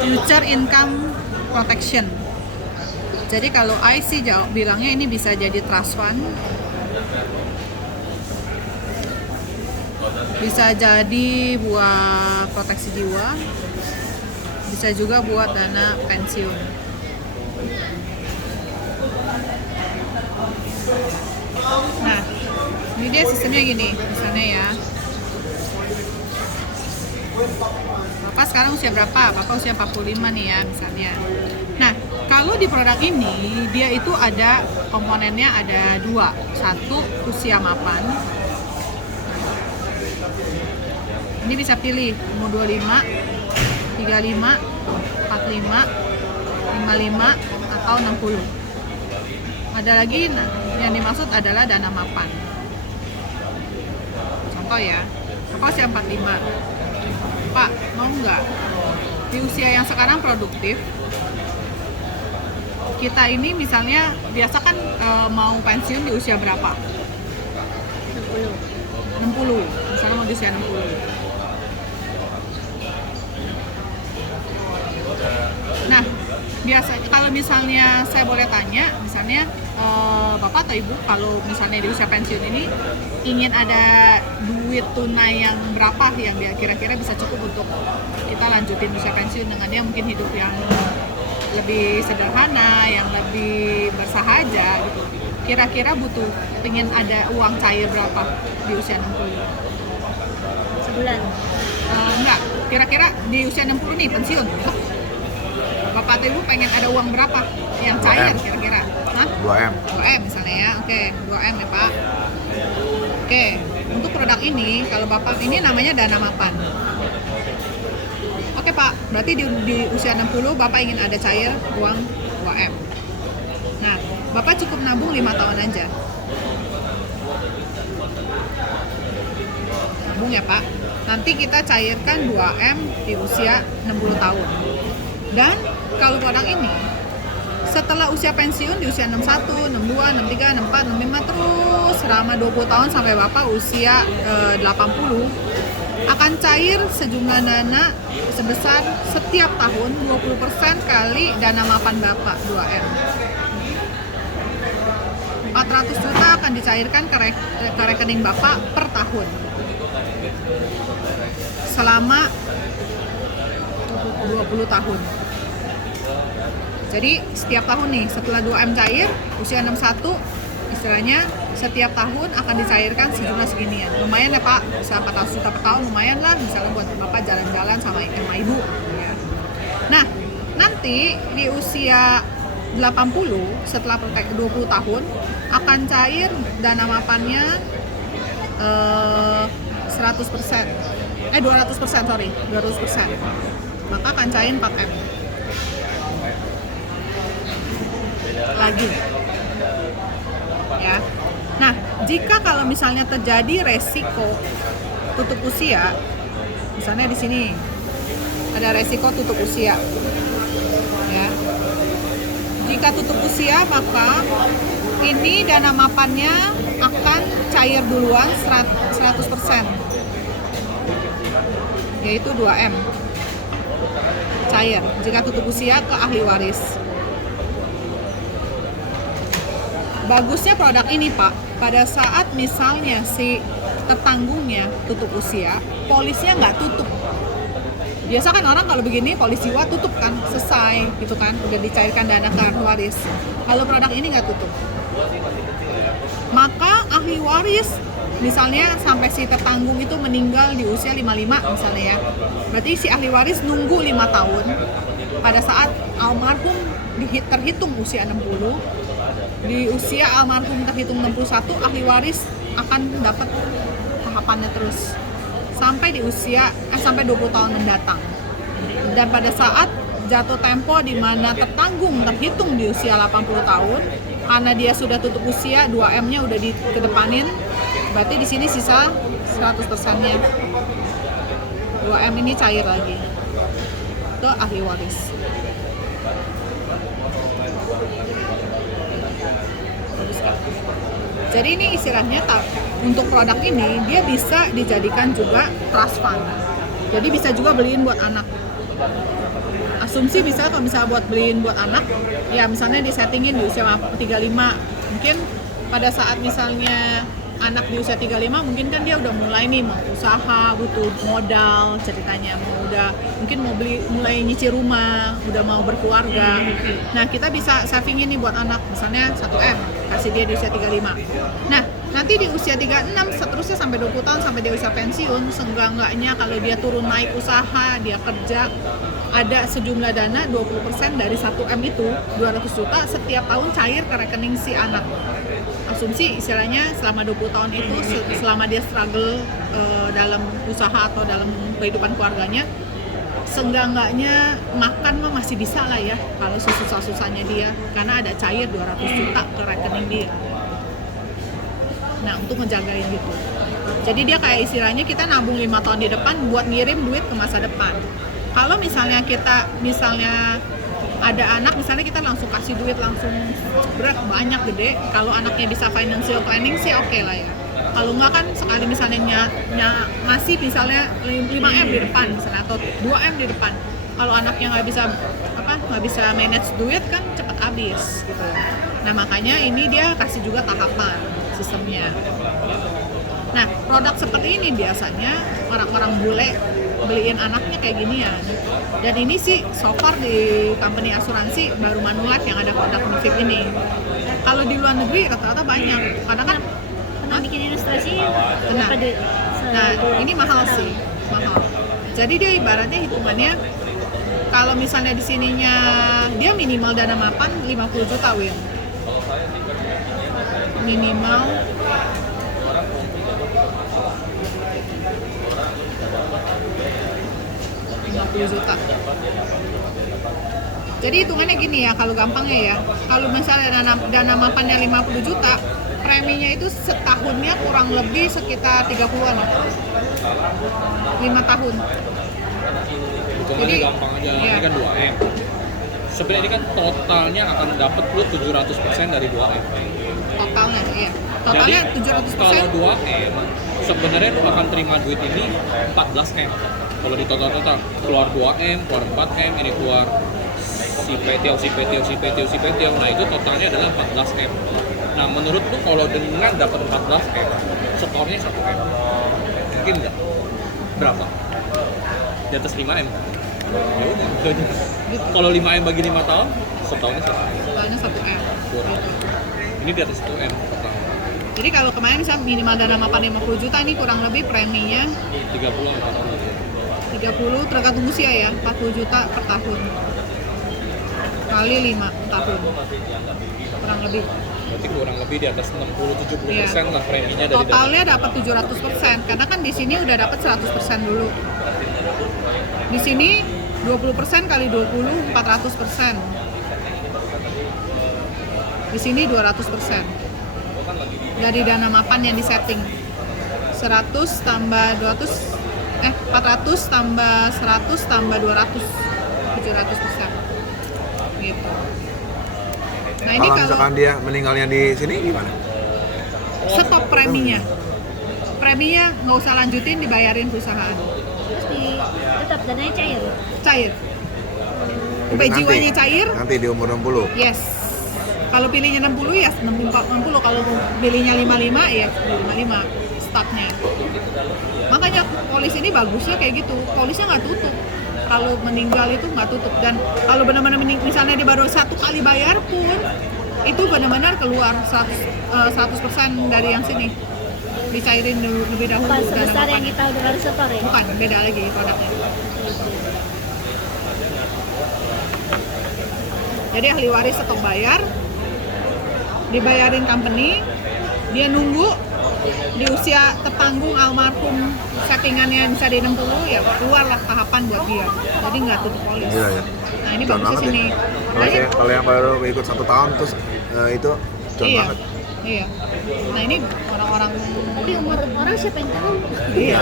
future income protection. Jadi kalau I sih bilangnya ini bisa jadi trust fund, bisa jadi buat proteksi jiwa, bisa juga buat dana pensiun. Nah, ini dia sistemnya gini, misalnya ya. Bapak sekarang usia berapa? Bapak usia 45 nih ya, misalnya. Nah, kalau di produk ini, dia itu ada komponennya ada dua. Satu, usia mapan. Ini bisa pilih, mau 25, 35, 45, 55, atau 60. Ada lagi yang dimaksud adalah dana mapan. Contoh ya, Bapak usia 45. Pak, mau nggak di usia yang sekarang produktif, kita ini misalnya biasa kan mau pensiun di usia berapa? 60. Misalnya mau di usia 60. Nah, biasa kalau misalnya saya boleh tanya, misalnya Bapak atau Ibu kalau misalnya di usia pensiun ini ingin ada duit tunai yang berapa yang kira-kira bisa cukup untuk kita lanjutin usia pensiun dengan dia mungkin hidup yang lebih sederhana, yang lebih bersahaja gitu. Kira-kira ingin ada uang cair berapa di usia 60? Sebulan. Enggak, kira-kira di usia 60 nih pensiun gitu. Bapak atau Ibu pengen ada uang berapa yang cair kira-kira? Hah? 2M. 2M misalnya ya, oke, 2M ya Pak. Oke, untuk produk ini, kalau Bapak ini namanya dana mapan. Oke Pak, berarti di usia 60 Bapak ingin ada cair uang 2M. Nah, Bapak cukup nabung 5 tahun aja. Nabung ya Pak. Nanti kita cairkan 2M di usia 60 tahun. Dan kalau produk ini setelah usia pensiun di usia 61, 62, 63, 64, 65 terus selama 20 tahun sampai Bapak usia 80 akan cair sejumlah dana sebesar setiap tahun 20% kali dana mapan Bapak 2M. 400 juta akan dicairkan ke rekening Bapak per tahun selama 20 tahun. Jadi setiap tahun nih setelah 2M cair usia 61 istilahnya setiap tahun akan dicairkan sejumlah seginian. Lumayan ya Pak, bisa 400 juta per tahun lumayan lah misalnya buat Bapak jalan-jalan sama Ibu ya. Nah, nanti di usia 80 setelah 20 tahun akan cair dana mapannya 200%, sorry, 200%. Maka akan cair 4M. Lagi. Ya. Nah, jika kalau misalnya terjadi resiko tutup usia, misalnya di sini ada resiko tutup usia. Ya. Jika tutup usia, maka ini dana mapannya akan cair duluan 100%. Yaitu 2M. Cair jika tutup usia ke ahli waris. Bagusnya produk ini Pak, pada saat misalnya si tertanggungnya tutup usia, polisnya nggak tutup. Biasa kan orang kalau begini polis jiwa tutup kan, selesai gitu kan, udah dicairkan dana ke ahli waris. Kalau produk ini nggak tutup. Maka ahli waris misalnya sampai si tertanggung itu meninggal di usia 55 misalnya ya. Berarti si ahli waris nunggu 5 tahun. Pada saat almarhum terhitung usia 60, di usia almarhum terhitung 61, ahli waris akan dapat tahapannya terus sampai di usia sampai 20 tahun mendatang. Dan pada saat jatuh tempo di mana tertanggung terhitung di usia 80 tahun, karena dia sudah tutup usia, 2M-nya udah dikedepanin, berarti di sini sisa 100%-nya. 2M ini cair lagi ke ahli waris. Jadi ini istilahnya untuk produk ini dia bisa dijadikan juga trust fund. Jadi bisa juga beliin buat anak. asumsi misalnya kalau misalnya buat beliin buat anak, ya misalnya disettingin di usia 35, mungkin pada saat misalnya anak di usia 35 mungkin kan dia udah mulai nih mau usaha, butuh modal ceritanya, mungkin mau beli, mulai nyicil rumah, udah mau berkeluarga. Nah, kita bisa savingin nih buat anak, misalnya 1M, kasih dia di usia 35. Nah, nanti di usia 36 seterusnya sampai 20 tahun sampai dia usia pensiun, seenggak-enggaknya kalau dia turun naik usaha, dia kerja, ada sejumlah dana 20% dari 1M itu, 200 juta setiap tahun cair ke rekening si anak. Asumsi istilahnya selama 20 tahun itu selama dia struggle dalam usaha atau dalam kehidupan keluarganya, seenggak-enggaknya makan mah masih bisa lah ya kalau sesusah-susahnya dia, karena ada cair 200 juta ke rekening dia. Nah, untuk ngejagain gitu. Jadi dia kayak istilahnya kita nabung 5 tahun di depan buat ngirim duit ke masa depan. Kalau misalnya ada anak, misalnya kita langsung kasih duit langsung berat banyak gede, kalau anaknya bisa financial planning sih oke lah ya. Kalau enggak kan sekali misalnya masih misalnya 5M di depan misalnya atau 2M di depan, kalau anaknya nggak bisa manage duit kan cepat habis gitu. Nah, makanya ini dia kasih juga tahapan sistemnya. Nah, produk seperti ini biasanya orang-orang bule beliin anaknya kayak ginian. Dan ini sih so far di company asuransi baru Manulife yang ada produk MiFID ini. Kalau di luar negeri rata-rata banyak, karena kan bikin ilustrasi nah, ini mahal sih, mahal. Jadi dia ibaratnya hitungannya kalau misalnya di sininya dia minimal dana mapan 50 juta Win. Minimal 50 juta. Jadi hitungannya gini ya, kalau gampangnya ya, kalau misalnya dana mapannya 50 juta, preminya itu setahunnya kurang lebih sekitar 30-an. 5 tahun. Hitungannya gampang aja, iya. Ini kan 2M. Sebenarnya ini kan totalnya akan dapat lu 700% dari 2M. Totalnya, iya. Totalnya Jadi, 700%. kalau 2M, sebenarnya lu akan terima duit ini 14M. Kalau di total-total, keluar 2M, keluar 4M, ini keluar si PTO, nah itu totalnya adalah 14M. Nah, menurut lu kalau dengan dapat 14M, setornya 1M, mungkin nggak? Berapa? Di atas 5M? Ya udah, kalau 5M bagi 5 tahun, setahunnya 1M. Totalnya 1M. Kurang. Ini di atas 1M pertama. Jadi kalau kemarin misalnya minimal dana mapan 50 juta nih kurang lebih preminya 30 tahun. 30 tergantung usia ya, 40 juta per tahun kali 5 tahun kurang lebih. Berarti kurang lebih di atas 60-70% lah preminya dari totalnya dapat 700%, karena kan di sini udah dapat 100% dulu. Di sini 20% kali 20 400%. Di sini 200% dari dana mapan yang disetting. 100 tambah 400 tambah 100 tambah 200, 700%. Gitu. Nah, ini kalau misalkan dia meninggalnya di sini gimana? Stop preminya. Preminya nggak usah lanjutin, dibayarin perusahaan. Terus tetap dananya cair. Cair. Sampai Nanti- jiwanya cair. Nanti di umur 60. Yes. Kalau pilihnya 60 ya 60, kalau pilihnya 55 ya 55 startnya. Makanya polis ini bagusnya kayak gitu. Polisnya nggak tutup. Kalau meninggal itu nggak tutup, dan kalau benar-benar misalnya dia baru 1 kali bayar pun itu benar-benar keluar 100% dari yang sini dicairin lebih dahulu. Pas dana sebesar mapan. yang kita udah harus setor ya. Bukan, beda lagi produknya. Jadi ahli waris stok bayar, dibayarin company, dia nunggu di usia tertanggung almarhum settingannya bisa di 60 ya keluarlah tahapan buat dia. Jadi nggak tutup polis. Iya ya. Nah ini Cuan bagusnya banget sini. ya. Makanya, Kalau yang baru ikut 1 tahun terus itu cuan iya, banget. iya. Nah ini orang-orang Tapi umur orang siapa yang tahu? iya. Iya.